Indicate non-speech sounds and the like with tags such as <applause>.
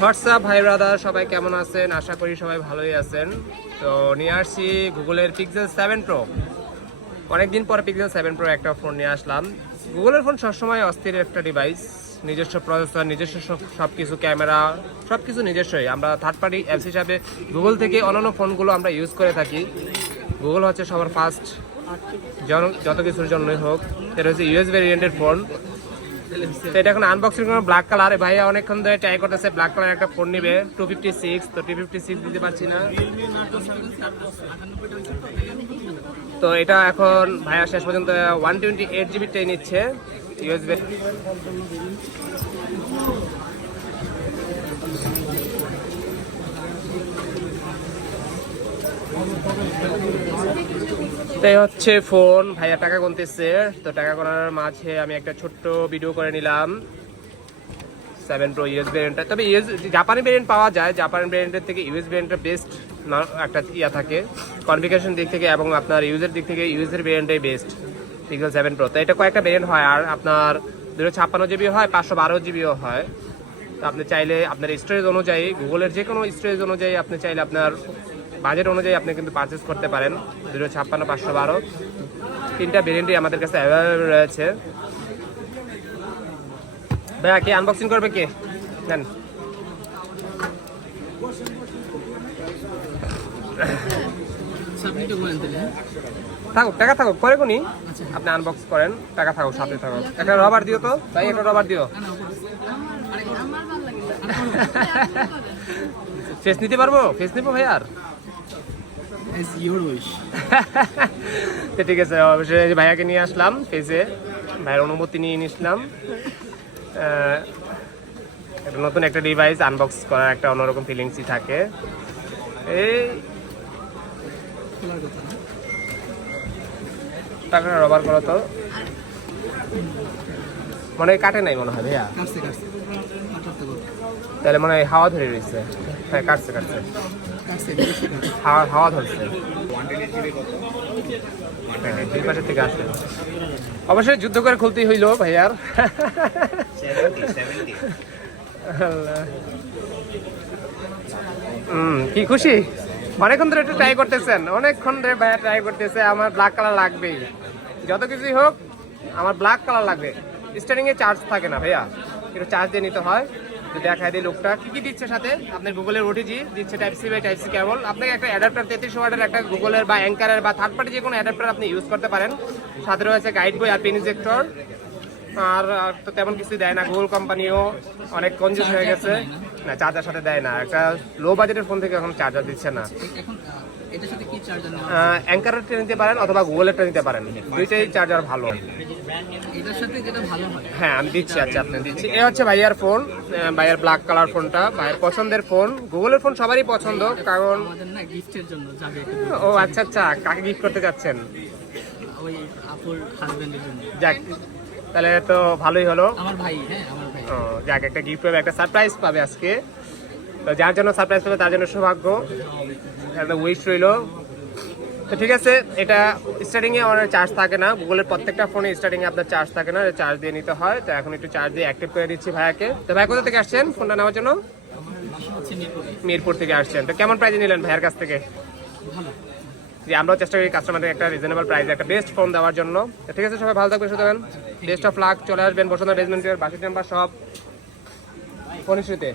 WhatsApp ভাই brother, সবাই কেমন আছেন? আশা করি সবাই ভালোই আছেন। তো নিয়ে আসছি গুগলের পিক্সেল সেভেন প্রো অনেকদিন পরে পিক্সেল সেভেন প্রো একটা ফোন নিয়ে আসলাম। গুগলের ফোন সবসময় অস্থির একটা ডিভাইস নিজস্ব প্রসেসর নিজস্ব সব কিছু ক্যামেরা সব কিছু নিজস্বই। আমরা থার্ড পার্টি অ্যাপস হিসাবে গুগল থেকে অন্যান্য ফোনগুলো আমরা ইউজ করে থাকি। গুগল হচ্ছে সবার ফার্স্ট যত কিছুর জন্যই হোক, এটা হচ্ছে ইউএস ভেরিয়েন্টের ফোন তো এটা এখন আনবক্সিং করা ব্ল্যাক কালার ভাইয়া অনেকক্ষণ ধরে ট্রাই করতেছে ব্ল্যাক কালার একটা ফোন নিবে। টু ফিফটি সিক্স তো টু ফিফটি সিক্স দিতে পারছি না। তো এটা এখন ভাইয়া শেষ পর্যন্ত ওয়ান টোয়েন্টি এইট জিবিটাই নিচ্ছে। ইউএসবি তাই হচ্ছে ফোন। ভাইয়া টাকা গুনতেছে, তো টাকা গোনার মাঝে আমি একটা ছোট্ট ভিডিও করে নিলাম। সেভেন প্রো ইউএস ভেরিয়েন্টটা তবে ইউএস জাপানি ভেরিয়েন্ট পাওয়া যায়। জাপানি ভেরিয়েন্টের থেকে ইউএস ভেরিয়েন্টটা বেস্ট না, একটা ইয়া থাকে। কনফিগারেশন দিক থেকে এবং আপনার ইউজের দিক থেকে ইউএসের ভেরিয়েন্টটাই বেস্ট পিক্সেল সেভেন প্রো তো এটা কয়েকটা ভেরিয়েন্ট হয়। আর আপনার দুশো ছাপ্পান্ন জিবি হয়, পাঁচশো বারো জিবিও হয়। তো আপনি চাইলে আপনার স্টোরেজ অনুযায়ী গুগলের যে কোনো স্টোরেজ অনুযায়ী আপনি চাইলে আপনার বাজেট অনুযায়ী আপনি কিন্তু পারচেস করতে পারেন। দুশো ছাপ্পান্ন পাঁচশো বারো। তিনটা ভেরিয়েন্টই আমাদের কাছে অ্যাভেলেবেল রয়েছে। ভাইয়া কে আনবক্সিং করবে কে? নেন? থাকুক টাকা থাকুক করে কোনি আপনি আনবক্স করেন টাকা থাকুক সাথে থাকুক। একটা রবার দিও তো। ভাই একটা রবার দিও। ফেস <laughs> নিতে পারব? ফেস নিবো ভাই আর. তো <laughs> ঠিক আছে অবশ্যই ভাইয়াকে নিয়ে আসলাম ফেসে ভাইয়ের অনুমতি নিয়ে নিয়েছিলাম। একটা নতুন একটা ডিভাইস আনবক্স করার একটা অন্যরকম ফিলিংসই থাকে। এই? টাকাটা রবার করো তো। মনে হয় কাটে নাই মনে হয় ভাইয়া কাটছে, কাটছে। কাটাতে বল। তাহলে মনে হয় হাওয়া ধরে রয়েছে। হ্যাঁ কাটছে কাটছে। হাওয়া হাওয়া ধরছে। দুই পাশের থেকে আছে অবশ্যই যুদ্ধ করে খুলতেই হইল ভাইয়ার আল্লাহ। হুম কি খুশি? অনেকক্ষণ ধরে একটু ট্রাই করতেছেন। অনেকক্ষণ ধরে ভাইয়া ট্রাই করতেছে আমার ব্ল্যাক কালার লাগবেই। যত কিছুই হোক আমার ব্ল্যাক কালার লাগবে। স্টার্টিং এ চার্জ থাকে না ভাইয়া। একটু চার্জ দিয়ে নিতে হয়। দেখায় দিই লোকটা। কি কি দিচ্ছে সাথে? আপনার গুগলের ওটিজি দিচ্ছে type C by type C cable. আপনাকে একটা অ্যাডাপ্টার তেত্রিশ ওয়ার্ডের একটা গুগলের বা অ্যাঙ্কারের বা থার্ড পার্টি যে কোনো অ্যাডাপ্টার আপনি ইউজ করতে পারেন। সাথে রয়েছে গাইড বই আর পেন ইজেক্টর আর আর তো তেমন কিছু দেয় না। গুগল কোম্পানিও অনেক কনজিউস হয়ে গেছে। না চার্জার সাথে দেয় না। একটা লো বাজেটের ফোন থেকে এখন চার্জার দিচ্ছে না। অ্যাঙ্কারেরটা নিতে পারেন অথবা গুগলেরটা নিতে পারেন। দুইটাই চার্জার ভালো। হয়। আমি দিচ্ছি আচ্ছা আপনি দিচ্ছি। এ হচ্ছে ভাইয়ার ফোন ভাইয়ার ব্ল্যাক কালার ফোনটা ভাইয়ের পছন্দের ফোন গুগলের ফোন সবারই পছন্দ কারণ ও আচ্ছা আচ্ছা। কাকে গিফট করতে যাচ্ছেন যাক। তাহলে তো ভালোই হলো। আমার ভাই হ্যাঁ আমার ভাই। ও, যাক একটা গিফট পাবে একটা সারপ্রাইজ পাবে আজকে। তো যার জন্য সারপ্রাইজ পাবে তার জন্য সৌভাগ্য। একটা উইশ রইল। তো ঠিক আছে এটা স্টার্টিং এ অনেক চার্জ থাকে না। গুগলের প্রত্যেকটা ফোনে স্টার্টিং এ আপনার চার্জ থাকে না চার্জ দিয়ে নিতে হয়। তো এখন একটু চার্জ দিয়ে অ্যাক্টিভ করে দিচ্ছি ভাইয়াকে। তো ভাই কোথা থেকে আসছেন ফোনটা নেওয়ার জন্য? আমার মিরপুর। থেকে আসছেন। তো কেমন প্রাইজে নিলেন ভাইয়ের কাছ থেকে? ভালো। যে আমরাও চেষ্টা করি কাস্টমারদের একটা রিজনেবল প্রাইসে একটা বেস্ট ফোন দেওয়ার জন্য। ঠিক আছে, সবাই ভালো থাকবেন সুতরাং বেস্ট অফ লাক চলে আসবেন বসন্ত বেসমেন্টের বাসি নাম্বার সব ফোন ইস্যুতে।